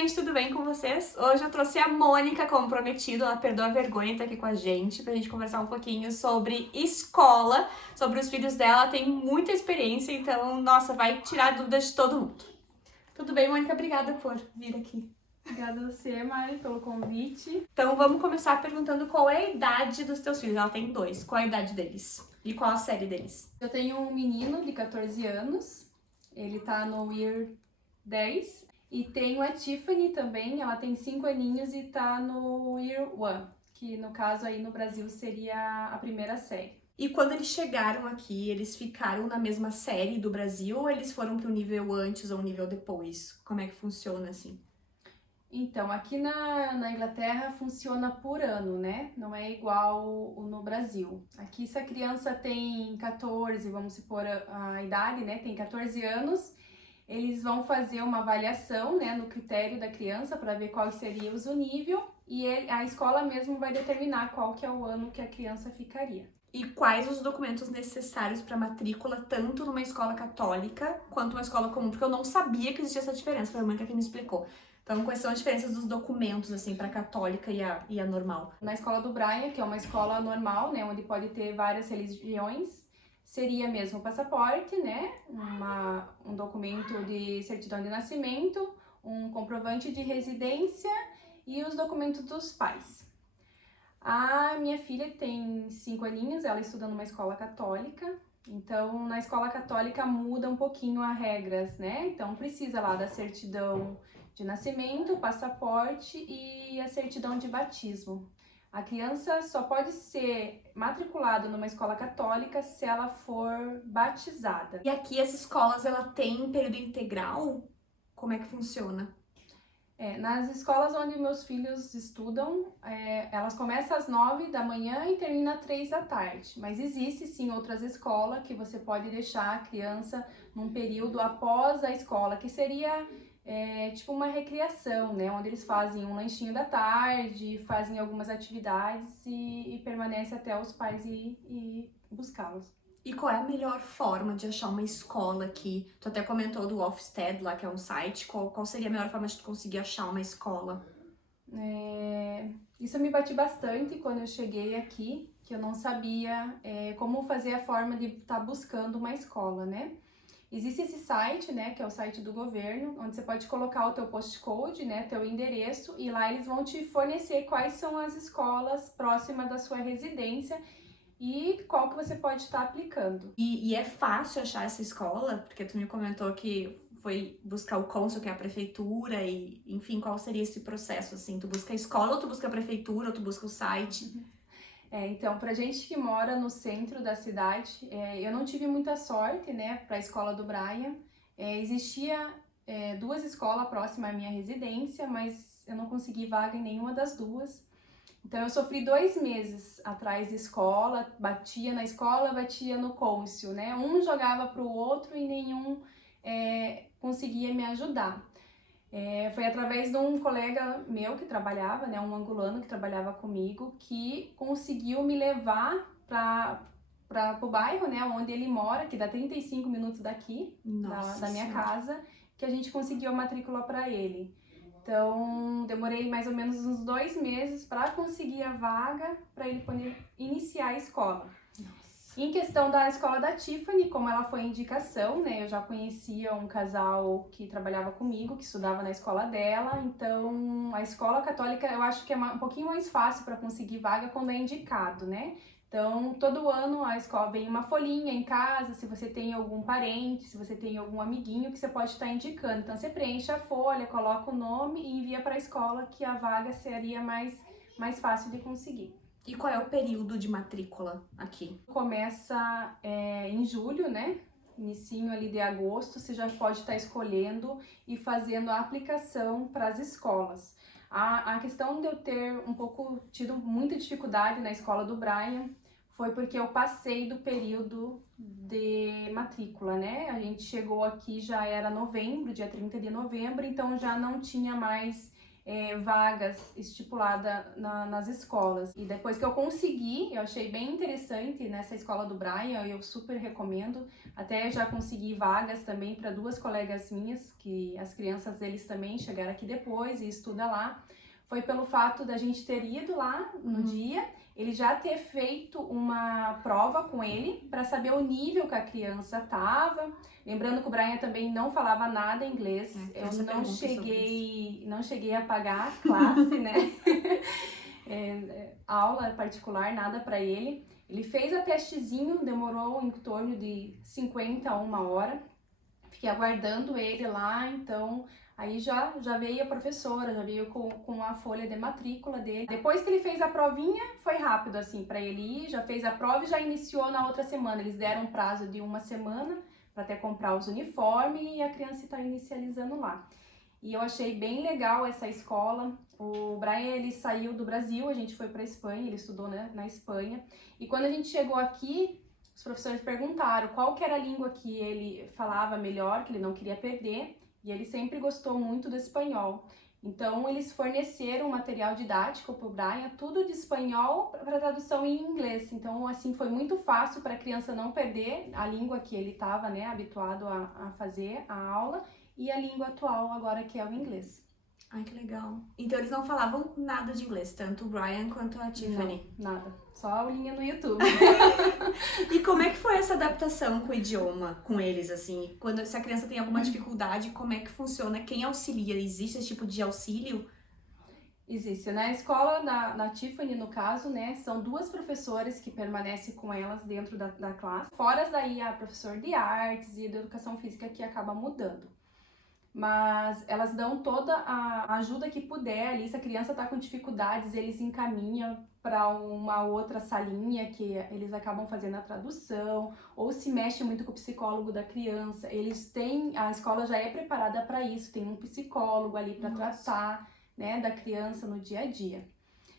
gente, tudo bem com vocês? Hoje eu trouxe a Mônica, como prometido, ela perdeu a vergonha de estar aqui com a gente, pra gente conversar um pouquinho sobre escola, sobre os filhos dela, ela tem muita experiência, então, nossa, vai tirar dúvidas de todo mundo. Tudo bem, Mônica? Obrigada por vir aqui. Obrigada a você, Mari, pelo convite. Então, vamos começar perguntando qual é a idade dos teus filhos. Ela tem dois. Qual é a idade deles? E qual a série deles? Eu tenho um menino de 14 anos, ele tá no Year 10. E tenho a Tiffany também, ela tem 5 aninhos e tá no Year 1, que no caso aí no Brasil seria a primeira série. E quando eles chegaram aqui, eles ficaram na mesma série do Brasil ou eles foram pro nível antes ou um nível depois? Como é que funciona assim? Então, aqui na Inglaterra funciona por ano, né? Não é igual no Brasil. Aqui, se a criança tem 14, vamos supor a idade, né? Tem 14 anos, eles vão fazer uma avaliação, né, no critério da criança para ver qual seria o nível e a escola mesmo vai determinar qual que é o ano que a criança ficaria. E quais os documentos necessários para matrícula, tanto numa escola católica quanto uma escola comum? Porque eu não sabia que existia essa diferença, foi a Mônica que me explicou. Então, quais são as diferenças dos documentos, assim, para católica e a normal? Na escola do Brian, que é uma escola normal, né, onde pode ter várias religiões, seria mesmo o passaporte, né, um documento de certidão de nascimento, um comprovante de residência e os documentos dos pais. A minha filha tem 5 aninhos, ela estuda numa escola católica, então na escola católica muda um pouquinho as regras, né? Então precisa lá da certidão de nascimento, passaporte e a certidão de batismo. A criança só pode ser matriculada numa escola católica se ela for batizada. E aqui as escolas, ela tem período integral? Como é que funciona? Nas escolas onde meus filhos estudam, elas começam às 9 da manhã e terminam às 3 da tarde. Mas existe sim outras escolas que você pode deixar a criança num período após a escola, que seria tipo uma recreação, né? Onde eles fazem um lanchinho da tarde, fazem algumas atividades e permanecem até os pais ir buscá-los. E qual é a melhor forma de achar uma escola aqui? Tu até comentou do Ofsted lá, que é um site. Qual seria a melhor forma de tu conseguir achar uma escola? Isso eu me bati bastante quando eu cheguei aqui, que eu não sabia como fazer a forma de estar buscando uma escola, né? Existe esse site, né, que é o site do governo, onde você pode colocar o teu postcode, né, teu endereço, e lá eles vão te fornecer quais são as escolas próximas da sua residência e qual que você pode estar aplicando. E é fácil achar essa escola? Porque tu me comentou que foi buscar o cônsul, que é a prefeitura, e enfim, qual seria esse processo, assim? Tu busca a escola, ou tu busca a prefeitura, ou tu busca o site? Então, pra gente que mora no centro da cidade, eu não tive muita sorte, né, pra escola do Brian. Existia 2 escolas próximas à minha residência, mas eu não consegui vaga em nenhuma das duas. Então, eu sofri 2 meses atrás de escola, batia na escola, batia no cônsul, né? Um jogava pro outro e nenhum conseguia me ajudar. Foi através de um colega meu que trabalhava, né, um angolano que trabalhava comigo, que conseguiu me levar para o bairro, né, onde ele mora, que dá 35 minutos daqui, da minha casa, que a gente conseguiu a matrícula para ele. Então, demorei mais ou menos uns 2 meses para conseguir a vaga para ele poder iniciar a escola. Em questão da escola da Tiffany, como ela foi indicação, né, eu já conhecia um casal que trabalhava comigo, que estudava na escola dela, então a escola católica eu acho que é um pouquinho mais fácil para conseguir vaga quando é indicado, né? Então, todo ano a escola vem uma folhinha em casa, se você tem algum parente, se você tem algum amiguinho que você pode estar indicando. Então, você preenche a folha, coloca o nome e envia para a escola, que a vaga seria mais fácil de conseguir. E qual é o período de matrícula aqui? Começa em julho, né? Inicinho ali de agosto, você já pode estar escolhendo e fazendo a aplicação para as escolas. A questão de eu ter tido muita dificuldade na escola do Brian foi porque eu passei do período de matrícula, né? A gente chegou aqui, já era novembro, dia 30 de novembro, então já não tinha mais vagas estipuladas nas escolas. E depois que eu consegui, eu achei bem interessante nessa escola do Brian, eu super recomendo. Até já consegui vagas também para 2 colegas minhas, que as crianças deles também chegaram aqui depois e estudam lá. Foi pelo fato da gente ter ido lá no dia, ele já ter feito uma prova com ele para saber o nível que a criança estava. Lembrando que o Brian também não falava nada inglês. Eu não cheguei a pagar a classe, né? Aula particular, nada para ele. Ele fez a testezinho, demorou em torno de 50 a 1 hora. Fiquei aguardando ele lá, então aí já veio a professora, já veio com a folha de matrícula dele. Depois que ele fez a provinha, foi rápido assim para ele ir, já fez a prova e já iniciou na outra semana. Eles deram um prazo de 1 semana para até comprar os uniformes e a criança está inicializando lá. E eu achei bem legal essa escola. O Brian, ele saiu do Brasil, a gente foi para Espanha, ele estudou, né, na Espanha. E quando a gente chegou aqui, os professores perguntaram qual que era a língua que ele falava melhor, que ele não queria perder, e ele sempre gostou muito do espanhol. Então, eles forneceram material didático para o Brian, tudo de espanhol para tradução em inglês. Então, assim, foi muito fácil para a criança não perder a língua que ele estava, né, habituado a fazer a aula, e a língua atual agora, que é o inglês. Ai, que legal. Então eles não falavam nada de inglês, tanto o Brian quanto a Tiffany? Não, nada. Só a aulinha no YouTube. E como é que foi essa adaptação com o idioma, com eles, assim? Se a criança tem alguma dificuldade, como é que funciona? Quem auxilia? Existe esse tipo de auxílio? Existe. Na escola da Tiffany, no caso, né, são 2 professoras que permanecem com elas dentro da classe. Fora daí a professora de artes e de educação física que acaba mudando. Mas elas dão toda a ajuda que puder ali. Se a criança está com dificuldades, eles encaminham para uma outra salinha que eles acabam fazendo a tradução, ou se mexe muito com o psicólogo da criança. A escola já é preparada para isso, tem um psicólogo ali para tratar, né, da criança no dia a dia.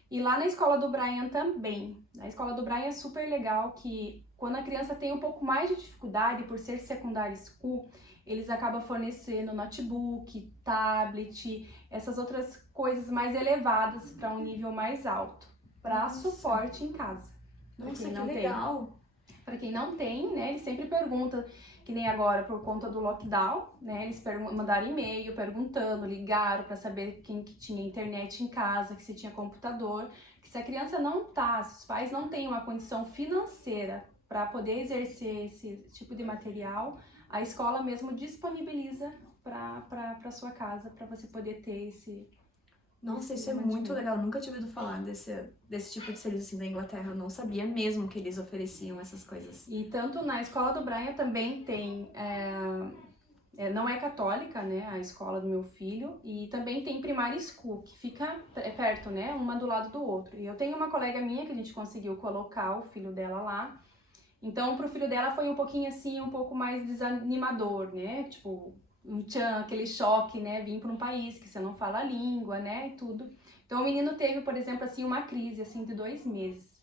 E lá na escola do Brian também. Na escola do Brian é super legal que quando a criança tem um pouco mais de dificuldade por ser secondary school, eles acabam fornecendo notebook, tablet, essas outras coisas mais elevadas para um nível mais alto, para suporte em casa. Nossa, que legal! Para quem não tem, né, eles sempre perguntam, que nem agora por conta do lockdown, né, eles mandaram e-mail perguntando, ligaram para saber quem que tinha internet em casa, que se tinha computador, que se a criança não tá, se os pais não têm uma condição financeira para poder exercer esse tipo de material, a escola mesmo disponibiliza para sua casa, para você poder ter esse... Nossa, isso é muito legal. Eu nunca tinha ouvido falar desse tipo de serviço assim da Inglaterra. Eu não sabia mesmo que eles ofereciam essas coisas. E tanto na escola do Brian também tem... não é católica, né, a escola do meu filho, e também tem primary school, que fica perto, né, uma do lado do outro. E eu tenho uma colega minha que a gente conseguiu colocar o filho dela lá. Então, pro filho dela foi um pouquinho assim, um pouco mais desanimador, né? Tipo, aquele choque, né? Vir para um país que você não fala a língua, né? E tudo. Então, o menino teve, por exemplo, assim, uma crise, assim, de 2 meses.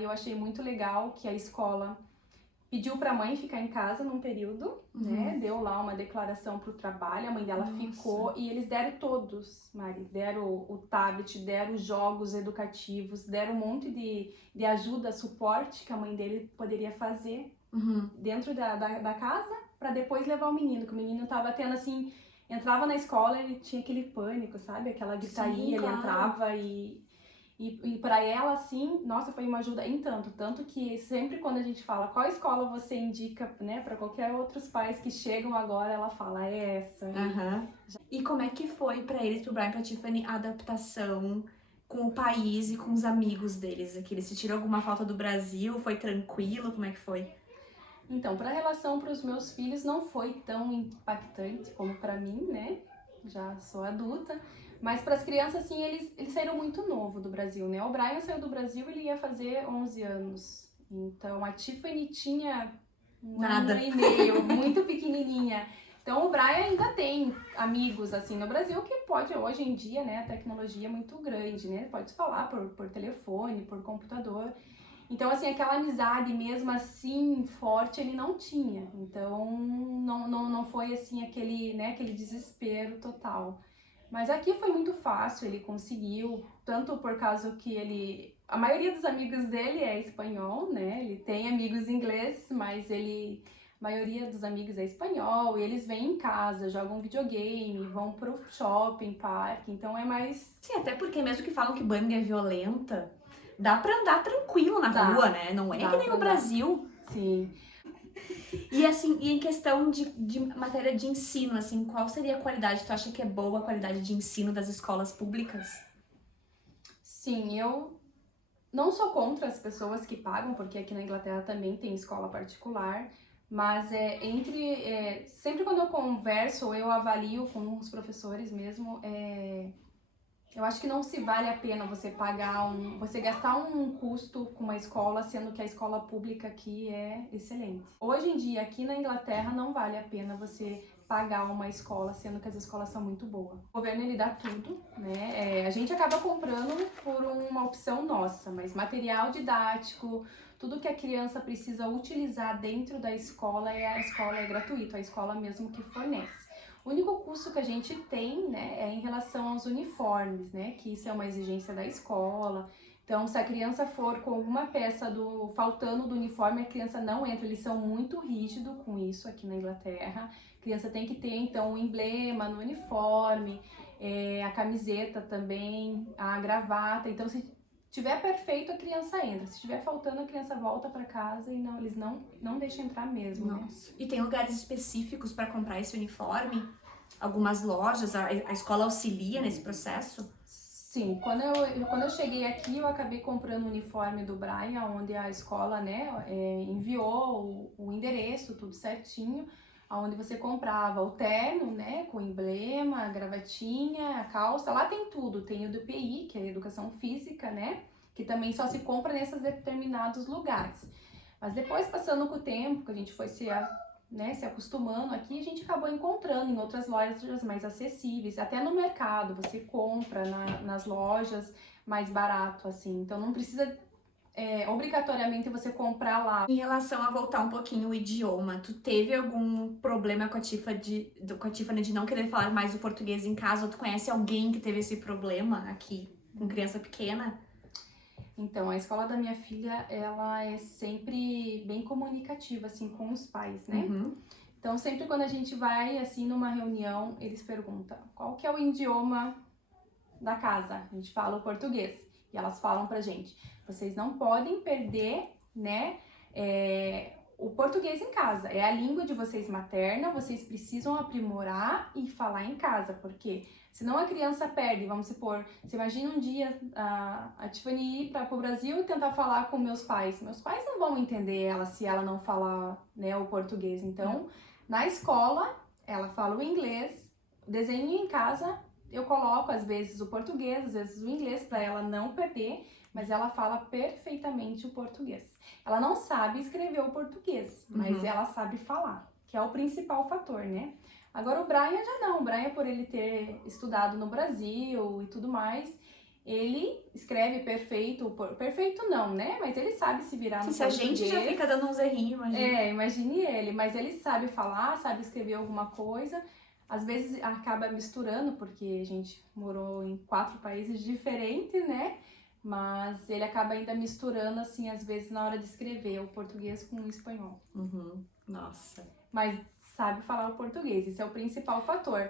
Eu achei muito legal que a escola pediu para a mãe ficar em casa num período, né? Deu lá uma declaração pro trabalho, a mãe dela ficou e eles deram todos, Mari. Deram o tablet, deram jogos educativos, deram um monte de ajuda, suporte que a mãe dele poderia fazer dentro da casa para depois levar o menino, que o menino tava tendo assim, entrava na escola, ele tinha aquele pânico, sabe? Aquela gritaria, ele entrava e para ela, assim, nossa, foi uma ajuda em tanto que sempre quando a gente fala qual escola você indica, né, para qualquer outros pais que chegam agora, ela fala, é essa. E como é que foi para eles, pro Brian e pra Tiffany, a adaptação com o país e com os amigos deles aqui? Eles sentiram alguma falta do Brasil? Foi tranquilo? Como é que foi? Então, para a relação para os meus filhos não foi tão impactante como para mim, né? Já sou adulta. Mas para as crianças, assim, eles saíram muito novo do Brasil, né? O Brian saiu do Brasil, ele ia fazer 11 anos. Então, a Tiffany tinha um ano e meio, muito pequenininha. Então, o Brian ainda tem amigos, assim, no Brasil, que pode, hoje em dia, né? A tecnologia é muito grande, né? Pode falar por telefone, por computador. Então, assim, aquela amizade mesmo assim, forte, ele não tinha. Então, não foi, assim, aquele desespero total. Mas aqui foi muito fácil, ele conseguiu, tanto por causa que a maioria dos amigos dele é espanhol, né? Ele tem amigos ingleses, mas a maioria dos amigos é espanhol, e eles vêm em casa, jogam videogame, vão pro shopping, parque, então é mais... Sim, até porque mesmo que falam que Bang é violenta, dá pra andar tranquilo na rua, né? Não é que nem no Brasil. Sim. E assim, e em questão de matéria de ensino, assim, qual seria a qualidade? Tu acha que é boa a qualidade de ensino das escolas públicas? Sim, eu não sou contra as pessoas que pagam, porque aqui na Inglaterra também tem escola particular, mas sempre quando eu converso ou eu avalio com os professores mesmo, eu acho que não se vale a pena você gastar um custo com uma escola, sendo que a escola pública aqui é excelente. Hoje em dia, aqui na Inglaterra, não vale a pena você pagar uma escola, sendo que as escolas são muito boas. O governo, ele dá tudo, né? A gente acaba comprando por uma opção nossa, mas material didático, tudo que a criança precisa utilizar dentro da escola, a escola é gratuito, a escola mesmo que fornece. O único custo que a gente tem, né, é em relação aos uniformes, né, que isso é uma exigência da escola. Então, se a criança for com alguma peça faltando do uniforme, a criança não entra. Eles são muito rígidos com isso aqui na Inglaterra. A criança tem que ter, então, o emblema no uniforme, a camiseta também, a gravata. Então, se tiver perfeito, a criança entra. Se estiver faltando, a criança volta para casa e eles não deixam entrar mesmo, né? Nossa. E tem lugares específicos para comprar esse uniforme? Algumas lojas, a escola auxilia nesse processo? Sim, quando eu cheguei aqui, eu acabei comprando o uniforme do Brian, onde a escola, né, enviou o endereço, tudo certinho, onde você comprava o terno, né, com emblema, a gravatinha, a calça, lá tem tudo, tem o do PI, que é Educação Física, né, que também só se compra nesses determinados lugares. Mas depois, passando com o tempo, que a gente foi se acostumando aqui, a gente acabou encontrando em outras lojas mais acessíveis, até no mercado, você compra nas lojas mais barato, assim, então não precisa obrigatoriamente você comprar lá. Em relação a voltar um pouquinho o idioma, tu teve algum problema com a Tiffany de não querer falar mais o português em casa, ou tu conhece alguém que teve esse problema aqui com criança pequena? Então, a escola da minha filha, ela é sempre bem comunicativa, assim, com os pais, né? Uhum. Então, sempre quando a gente vai, assim, numa reunião, eles perguntam qual que é o idioma da casa. A gente fala o português. E elas falam pra gente, vocês não podem perder, né, o português em casa. É a língua de vocês materna, vocês precisam aprimorar e falar em casa, porque senão a criança perde. Vamos supor, você imagina um dia a Tiffany ir para o Brasil e tentar falar com meus pais. Meus pais não vão entender ela se ela não falar, né, o português. Então, na escola, ela fala o inglês, desenho em casa, eu coloco às vezes o português, às vezes o inglês, para ela não perder, mas ela fala perfeitamente o português. Ela não sabe escrever o português, mas ela sabe falar, que é o principal fator, né? Agora o Brian já não, o Brian, por ele ter estudado no Brasil e tudo mais, ele escreve perfeito não, né? Mas ele sabe se virar no português. Se a gente já fica dando uns errinhos, imagina. Imagine ele, mas ele sabe falar, sabe escrever alguma coisa. Às vezes acaba misturando, porque a gente morou em 4 países diferentes, né? Mas ele acaba ainda misturando, assim, às vezes na hora de escrever o português com o espanhol. Nossa. Mas sabe falar o português, esse é o principal fator.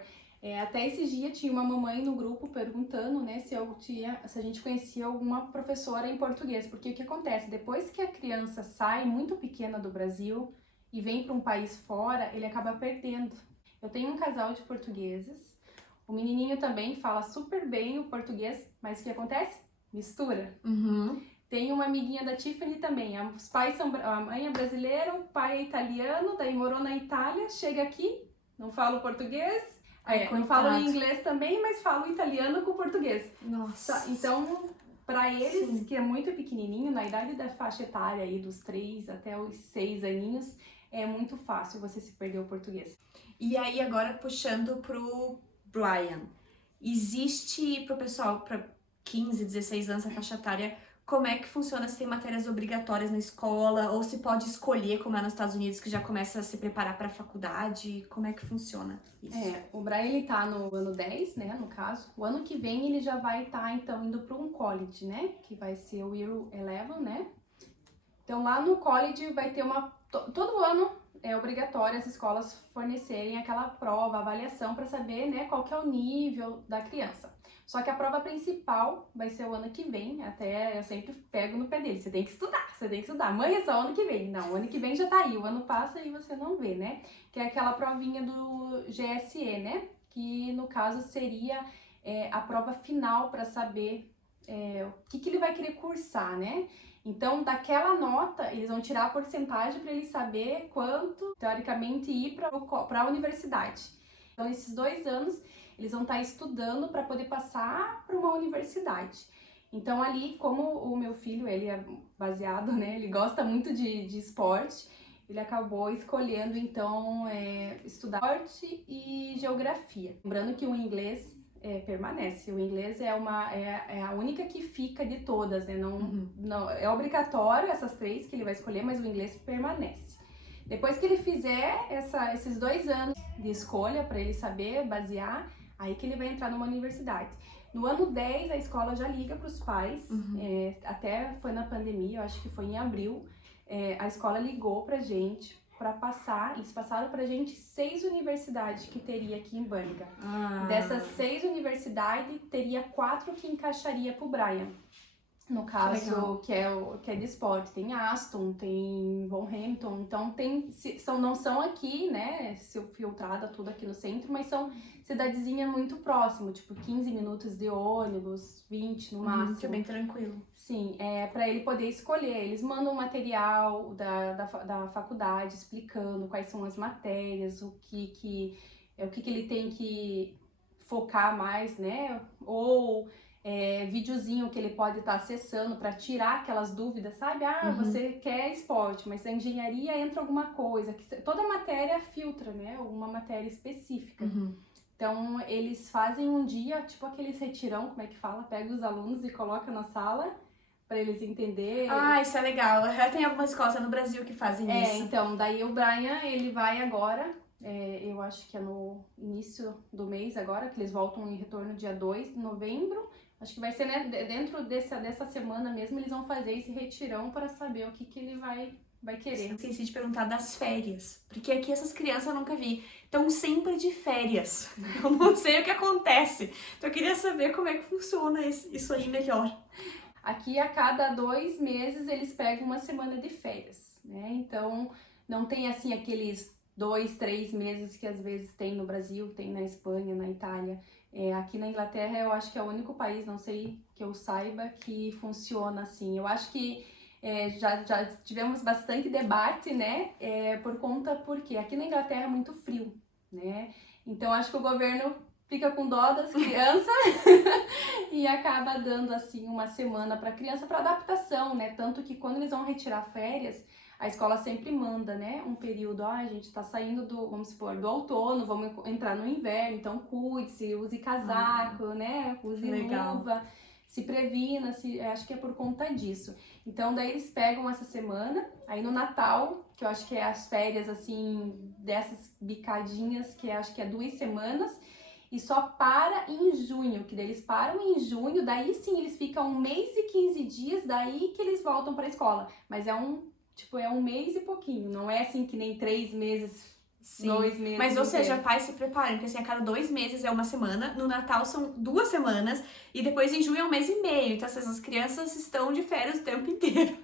Até esses dias tinha uma mamãe no grupo perguntando, né, se a gente conhecia alguma professora em português. Porque o que acontece? Depois que a criança sai muito pequena do Brasil e vem para um país fora, ele acaba perdendo. Eu tenho um casal de portugueses, o menininho também fala super bem o português, mas o que acontece? Mistura. Tem uma amiguinha da Tiffany também, os pais a mãe é brasileira, o pai é italiano, daí morou na Itália, chega aqui, não fala o português, não fala o inglês também, mas fala o italiano com o português. Nossa. Então, para eles, sim, que é muito pequenininho, na idade da faixa etária aí dos 3 até os 6 aninhos, é muito fácil você se perder o português. E aí, agora puxando pro Brian, existe pro pessoal, para 15, 16 anos, a faixa etária, como é que funciona, se tem matérias obrigatórias na escola, ou se pode escolher, como é nos Estados Unidos, que já começa a se preparar para a faculdade, como é que funciona isso? O Brian, ele tá no ano 10, né, no caso. O ano que vem ele já vai estar, então, indo para um college, né, que vai ser o Year 11, né. Então, lá no college vai ter todo ano é obrigatório as escolas fornecerem aquela prova, avaliação, para saber, né, qual que é o nível da criança. Só que a prova principal vai ser o ano que vem, até eu sempre pego no pé dele, você tem que estudar. Mãe, é só o ano que vem. Não, o ano que vem já tá aí, o ano passa e você não vê, né? Que é aquela provinha do GSE, né? Que no caso seria a prova final para saber o que ele vai querer cursar, né? Então, daquela nota, eles vão tirar a porcentagem para ele saber quanto, teoricamente, ir para a universidade. Então, esses 2 anos, eles vão estar estudando para poder passar para uma universidade. Então, ali, como o meu filho, ele é baseado, né? Ele gosta muito de esporte, ele acabou escolhendo, então, estudar esporte e geografia. Lembrando que o inglês permanece. O inglês é a única que fica de todas, né? Não, é obrigatório essas 3 que ele vai escolher, mas o inglês permanece. Depois que ele fizer esses 2 anos de escolha para ele saber basear, aí que ele vai entrar numa universidade. No ano 10, a escola já liga para os pais, até foi na pandemia, eu acho que foi em abril, a escola ligou pra gente para passar, eles passaram pra gente 6 universidades que teria aqui em Birmingham. Dessas 6 universidades, teria 4 que encaixaria pro Brian. No caso, que é de esporte. Tem Aston, tem Wolverhampton, então não são aqui, né, filtrada tudo aqui no centro, mas são cidadezinha muito próximo, tipo 15 minutos de ônibus, 20 no máximo. Que é bem tranquilo. Sim, para ele poder escolher. Eles mandam material da faculdade explicando quais são as matérias, o que ele tem que focar mais, né? Ou videozinho que ele pode estar acessando para tirar aquelas dúvidas, sabe? Você quer esporte, mas na engenharia entra alguma coisa. Toda matéria filtra, né? Alguma matéria específica. Então, eles fazem um dia, tipo aqueles retirão, como é que fala? Pega os alunos e coloca na sala para eles entenderem. Isso é legal. Tem algumas escolas no Brasil que fazem isso. Então, daí o Brian, ele vai agora, eu acho que é no início do mês agora, que eles voltam em retorno dia 2 de novembro. Acho que vai ser, né, dentro dessa semana mesmo, eles vão fazer esse retirão para saber o que ele vai querer. Esqueci de perguntar das férias, porque aqui essas crianças eu nunca vi. Estão sempre de férias. Eu não sei o que acontece. Então eu queria saber como é que funciona isso aí melhor. Aqui, a cada 2 meses, eles pegam uma semana de férias, né? Então, não tem, assim, aqueles 2, 3 meses que às vezes tem no Brasil, tem na Espanha, na Itália. Aqui na Inglaterra, eu acho que é o único país, não sei que eu saiba, que funciona assim. Eu acho que já tivemos bastante debate, né? Porque aqui na Inglaterra é muito frio, né? Então, acho que o governo fica com dó das crianças e acaba dando assim uma semana para a criança para adaptação, né? Tanto que quando eles vão retirar férias, a escola sempre manda, né, um período, a gente tá saindo vamos supor, do outono, vamos entrar no inverno, então cuide-se, use casaco, né, use luva, se previna, acho que é por conta disso. Então daí eles pegam essa semana, aí no Natal, que eu acho que é as férias assim, dessas bicadinhas, que acho que é 2 semanas, e só para em junho, que daí eles param em junho, daí sim eles ficam 1 mês e 15 dias, daí que eles voltam para a escola. Mas é um mês e pouquinho, não é assim que nem 3 meses, Sim. 2 meses. Mas, ou seja, pais se preparem, porque assim, a cada 2 meses é uma semana, no Natal são 2 semanas, e depois em junho é 1 mês e meio. Então, as crianças estão de férias o tempo inteiro.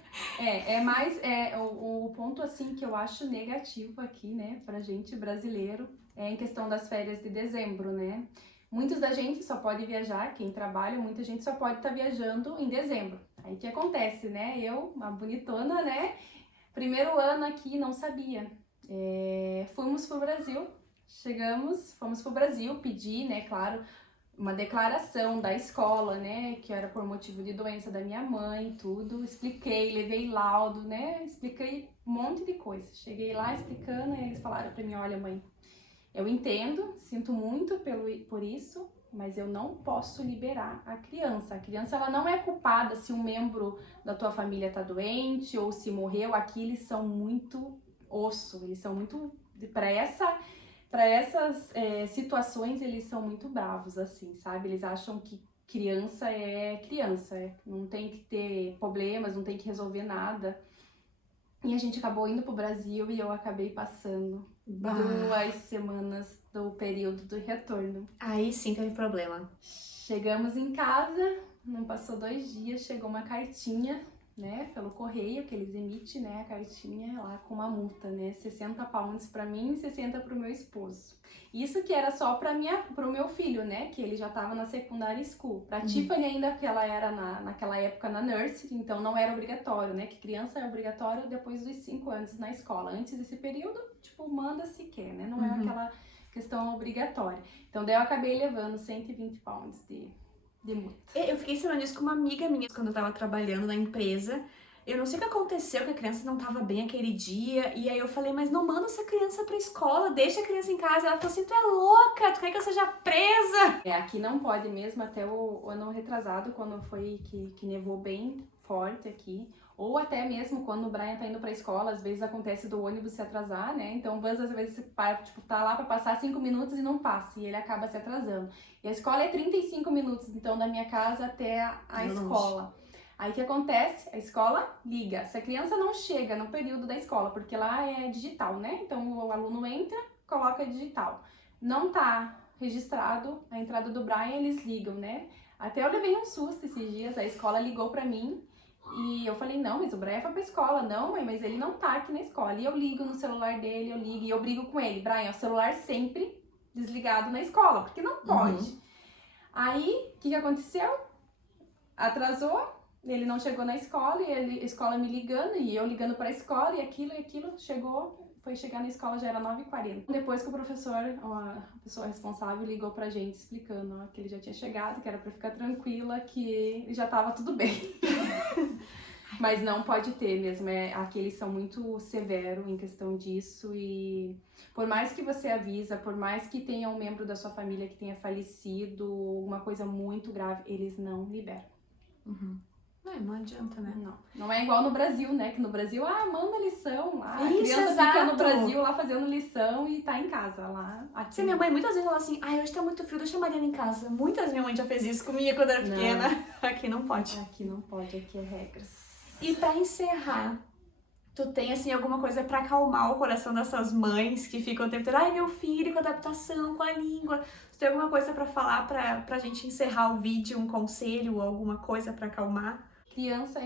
O ponto assim que eu acho negativo aqui, né, pra gente brasileiro, é em questão das férias de dezembro, né? Muitos da gente só pode viajar, quem trabalha, muita gente só pode estar viajando em dezembro. Aí o que acontece, né? Eu, uma bonitona, né? Primeiro ano aqui, não sabia. Fomos pro Brasil, fomos pro Brasil, pedi, né, claro, uma declaração da escola, né, que era por motivo de doença da minha mãe, tudo, expliquei, levei laudo, né, expliquei um monte de coisa. Cheguei lá explicando e eles falaram pra mim, olha mãe, eu entendo, sinto muito por isso, mas eu não posso liberar a criança. A criança, ela não é culpada se um membro da tua família tá doente ou se morreu. Aqui eles são muito osso, eles são muito... Para essas situações, eles são muito bravos, assim, sabe? Eles acham que criança é criança, não tem que ter problemas, não tem que resolver nada. E a gente acabou indo pro Brasil e eu acabei passando 2 semanas do período do retorno. Aí sim teve problema. Chegamos em casa, não passou 2 dias, chegou uma cartinha, né, pelo correio, que eles emitem, né, a cartinha lá com uma multa, né, 60 pounds pra mim e 60 pro meu esposo. Isso que era só pro meu filho, né, que ele já tava na secondary school. Pra Tiffany ainda, que ela era naquela época na nursery, então não era obrigatório, né, que criança é obrigatório depois dos 5 anos na escola. Antes desse período, tipo, manda se quer, né, não é aquela questão obrigatória. Então daí eu acabei levando 120 pounds de multa. Eu fiquei sabendo disso com uma amiga minha quando eu tava trabalhando na empresa. Eu não sei o que aconteceu, que a criança não tava bem aquele dia. E aí eu falei, mas não manda essa criança pra escola, deixa a criança em casa. Ela falou assim, tu é louca, tu quer que eu seja presa? Aqui não pode mesmo, até o ano retrasado, quando foi que nevou bem forte aqui. Ou até mesmo quando o Brian tá indo pra escola, às vezes acontece do ônibus se atrasar, né? Então o bus às vezes tipo, tá lá pra passar 5 minutos e não passa, e ele acaba se atrasando. E a escola é 35 minutos, então da minha casa até a escola. Aí o que acontece? A escola liga. Se a criança não chega no período da escola, porque lá é digital, né? Então o aluno entra, coloca digital. Não tá registrado a entrada do Brian, eles ligam, né? Até eu levei um susto esses dias, a escola ligou pra mim. E eu falei, não, mas o Brian foi pra escola. Não, mãe, mas ele não tá aqui na escola. E eu ligo no celular dele, eu ligo e eu brigo com ele. Brian, o celular sempre desligado na escola, porque não pode. Aí, o que aconteceu? Atrasou, ele não chegou na escola, e a escola me ligando, e eu ligando pra escola, e aquilo, foi chegar na escola, já era 9h40. Depois que o professor, a pessoa responsável, ligou pra gente explicando, ó, que ele já tinha chegado, que era pra ficar tranquila, que já tava tudo bem. Mas não pode ter mesmo, aqui eles são muito severos em questão disso, e por mais que você avisa, por mais que tenha um membro da sua família que tenha falecido, uma coisa muito grave, eles não liberam. Não adianta, né? Não é igual no Brasil, né? Que no Brasil, manda lição. A Isso, criança exato. fica no Brasil lá fazendo lição e tá em casa lá. Aqui. Minha mãe muitas vezes fala assim, hoje tá muito frio, deixa a Mariana em casa. Muitas vezes minha mãe já fez isso comigo quando era pequena. Aqui não pode. Aqui não pode, aqui é regras. E pra encerrar, tu tem, assim, alguma coisa pra acalmar o coração dessas mães que ficam o tempo todo, meu filho, com a adaptação, com a língua. Tu tem alguma coisa pra falar pra gente encerrar o vídeo, um conselho ou alguma coisa pra acalmar? Criança,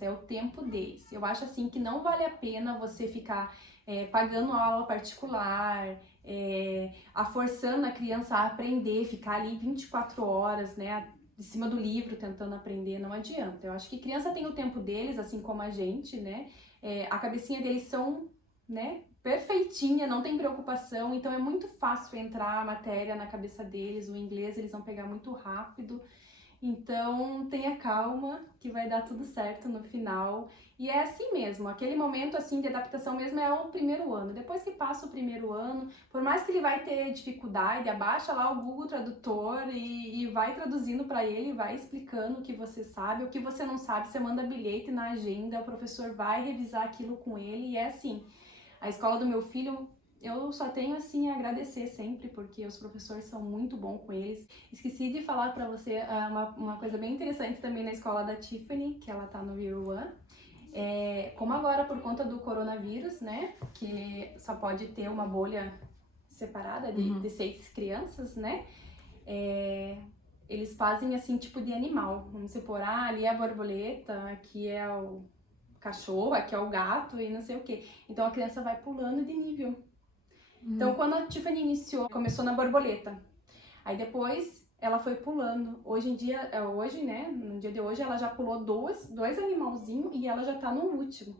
é o tempo deles. Eu acho, assim, que não vale a pena você ficar pagando aula particular, forçando a criança a aprender, ficar ali 24 horas, né, em cima do livro tentando aprender, não adianta. Eu acho que criança tem o tempo deles, assim como a gente, né, a cabecinha deles são, né, perfeitinha, não tem preocupação, então é muito fácil entrar a matéria na cabeça deles, o inglês eles vão pegar muito rápido. Então, tenha calma, que vai dar tudo certo no final. E é assim mesmo, aquele momento assim de adaptação mesmo é o primeiro ano. Depois que passa o primeiro ano, por mais que ele vai ter dificuldade, abaixa lá o Google Tradutor e vai traduzindo para ele, vai explicando o que você sabe. O que você não sabe, você manda bilhete na agenda, o professor vai revisar aquilo com ele. E é assim, a escola do meu filho... Eu só tenho, assim, a agradecer sempre, porque os professores são muito bons com eles. Esqueci de falar pra você uma coisa bem interessante também na escola da Tiffany, que ela tá no Year 1. Como agora, por conta do coronavírus, né, que só pode ter uma bolha separada de 6 crianças, né, eles fazem, assim, tipo de animal. Vamos supor, ali é a borboleta, aqui é o cachorro, aqui é o gato e não sei o quê. Então a criança vai pulando de nível. Então, quando a Tiffany começou na borboleta. Aí depois ela foi pulando. Hoje em dia, né? No dia de hoje, ela já pulou dois animalzinhos e ela já tá no último.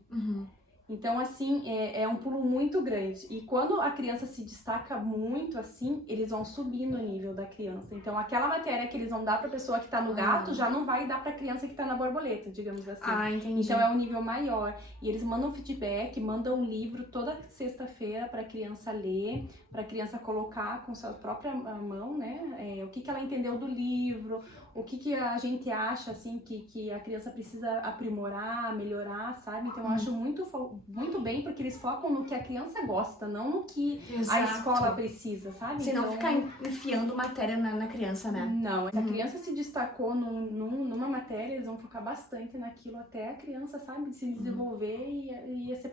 Então, assim, é um pulo muito grande. E quando a criança se destaca muito, assim, eles vão subir no nível da criança. Então, aquela matéria que eles vão dar pra pessoa que tá no gato, já não vai dar pra criança que tá na borboleta, digamos assim. Ah, entendi. Então, é um nível maior. E eles mandam feedback, mandam um livro toda sexta-feira pra criança ler, pra criança colocar com sua própria mão, né? O que ela entendeu do livro, o que a gente acha, assim, que a criança precisa aprimorar, melhorar, sabe? Então, eu acho muito bem, porque eles focam no que a criança gosta, não no que a escola precisa, sabe? Se não então, ficar enfiando matéria na criança, né? Não, se a criança se destacou numa matéria, eles vão focar bastante naquilo até a criança, sabe, se desenvolver e ir se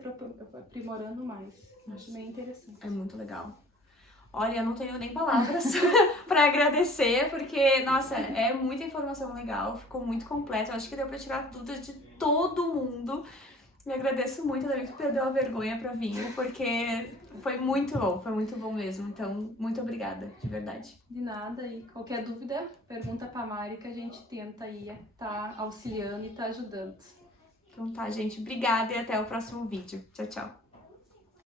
aprimorando mais. Acho bem interessante. É muito legal. Olha, eu não tenho nem palavras pra agradecer, porque, nossa, é muita informação legal, ficou muito completo. Eu acho que deu pra tirar dúvidas de todo mundo. Me agradeço muito, Davi, que perdeu a vergonha pra vir, porque foi muito bom mesmo. Então, muito obrigada, de verdade. De nada, e qualquer dúvida, pergunta pra Mari que a gente tenta aí tá auxiliando e tá ajudando. Então tá, gente, obrigada e até o próximo vídeo. Tchau, tchau.